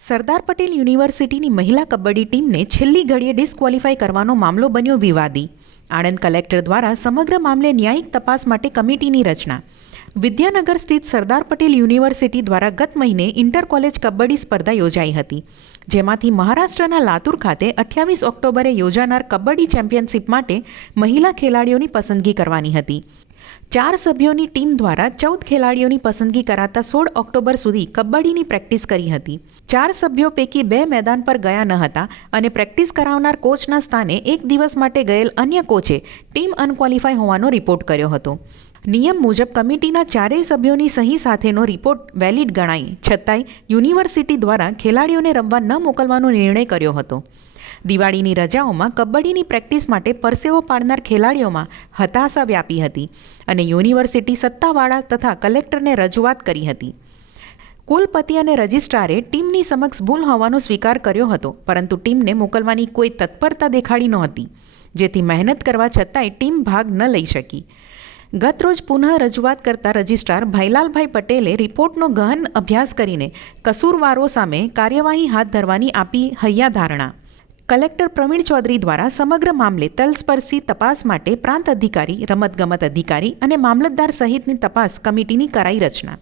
સરદાર પટેલ યુનિવર્સિટીની મહિલા કબડ્ડી ટીમને છેલ્લી ઘડીએ ડિસ્ક્વોલિફાય કરવાનો મામલો બન્યો વિવાદી. આણંદ કલેક્ટર દ્વારા સમગ્ર મામલે ન્યાયિક તપાસ માટે કમિટીની રચના. વિદ્યાનગર સ્થિત સરદાર પટેલ યુનિવર્સિટી દ્વારા ગત મહિને ઇન્ટર કોલેજ કબડ્ડી સ્પર્ધા યોજાઈ હતી, જેમાંથી મહારાષ્ટ્રના લાતુર ખાતે 28 ઓક્ટોબરે યોજાનાર કબડ્ડી ચેમ્પિયનશિપ માટે મહિલા ખેલાડીઓની પસંદગી કરવાની હતી. 4 સભ્યોની ટીમ દ્વારા 14 ખેલાડીઓની પસંદગી કરાતા 16 ઓક્ટોબર સુધી કબડ્ડીની પ્રેક્ટિસ કરી હતી. 4 સભ્યો પૈકી 2 મેદાન પર ગયા ન હતા અને પ્રેક્ટિસ કરાવનાર કોચના સ્થાને એક દિવસ માટે ગયેલ અન્ય કોચે ટીમ અનક્વોલિફાય હોવાનો રિપોર્ટ કર્યો હતો. નિયમ મુજબ કમિટીના 4 સભ્યોની સહી સાથેનો રિપોર્ટ વેલિડ ગણાય, છતાંય યુનિવર્સિટી દ્વારા ખેલાડીઓને રમવા ન મોકલવાનો નિર્ણય કર્યો હતો. દિવાળીની રજાઓમાં કબડ્ડીની પ્રેક્ટિસ માટે પરસેવો પાડનાર ખેલાડીઓમાં હતાશા વ્યાપી હતી અને યુનિવર્સિટી સત્તાવાળા તથા કલેક્ટરને રજૂઆત કરી હતી. કુલપતિ અને રજિસ્ટ્રારે ટીમની સમક્ષ ભૂલ હોવાનો સ્વીકાર કર્યો હતો, પરંતુ ટીમને મોકલવાની કોઈ તત્પરતા દેખાડી નહોતી, જેથી મહેનત કરવા છતાંય ટીમ ભાગ ન લઈ શકી. ગતરોજ પુનઃ રજૂઆત કરતા રજિસ્ટ્રાર ભાઈલાલભાઈ પટેલે રિપોર્ટનો ગહન અભ્યાસ કરીને કસૂરવારો સામે કાર્યવાહી હાથ ધરવાની આપી હૈયાધારણા. કલેક્ટર પ્રવીણ ચૌધરી દ્વારા સમગ્ર મામલે તલસ્પર્શી તપાસ માટે પ્રાંત અધિકારી, રમતગમત અધિકારી અને મામલતદાર સહિતની તપાસ કમિટીની કરાઈ રચના.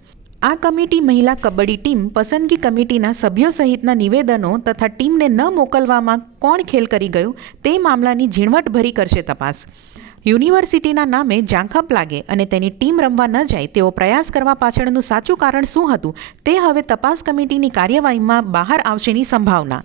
આ કમિટી મહિલા કબડ્ડી ટીમ પસંદગી કમિટીના સભ્યો સહિતના નિવેદનો તથા ટીમને ન મોકલવામાં કોણ ખેલ કરી ગયું તે મામલાની ઝીણવટભરી કરશે તપાસ. યુનિવર્સિટીના નામે ઝાંખપ લાગે અને તેની ટીમ રમવા ન જાય તેવો પ્રયાસ કરવા પાછળનું સાચું કારણ શું હતું તે હવે તપાસ કમિટીની કાર્યવાહીમાં બહાર આવશેની સંભાવના.